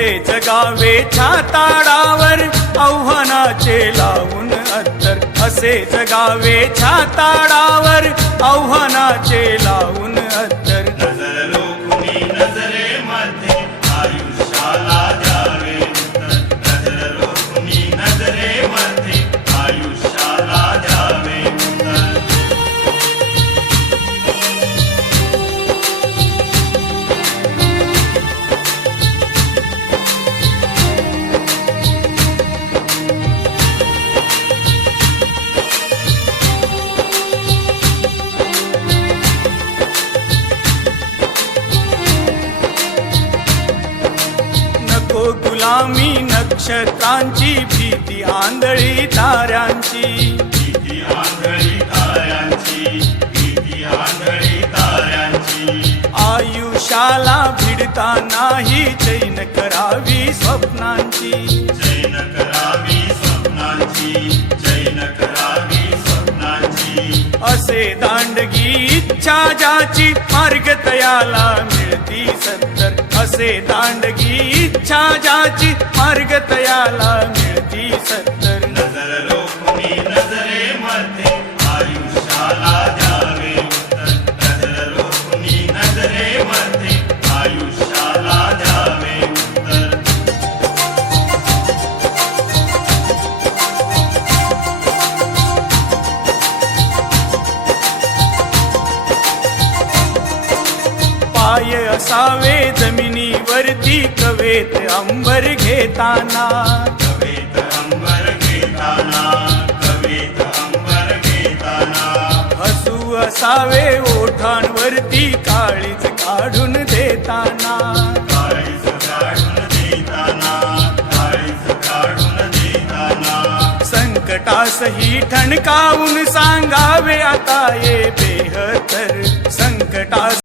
असे जगावे छाताडावर आव्हानाचे लावून अत्तर, असे जगावे छाताडावर आव्हानाचे लावून अत्तर. नजर रोखुनी नजरेमध्ये आयुष्याला द्यावे उत्तर, नजर रोखुनी नजरेमध्ये आयुष्याला द्यावे उत्तर. गुलामी नक्षत्रांची भीती आंधळी ताऱ्यांची, भीती आंधळी ताऱ्यांची, भीती आंधळी ताऱ्यांची. आयुष्याला भिडता नाही चैन करावी स्वप्नांची, चैन करावी स्वप्नांची, चैन करावी स्वप्नांची. असे दांडगी इच्छा ज्याची मार्ग तयाला मिळती सत्तर, असे दांडगी इच्छा ज्याची मार्ग तयाला मिळती सत्तर. नजर रोखुनी नजरेमध्ये आयुष्याला द्यावे उत्तर, नजर रोखुनी नजरेमध्ये आयुष्याला द्यावे उत्तर. पाय असावे जमिनीवरती कवेत अंबर घेताना, कवेत अंबर घेताना, कवेत अंबर घेताना. हसू असावे ओठांवरती काळीज काढून देताना, काळीज काढून देताना, काळीज काढून देताना. संकटासही ठणकावून सांगावे आता ये बेहतर,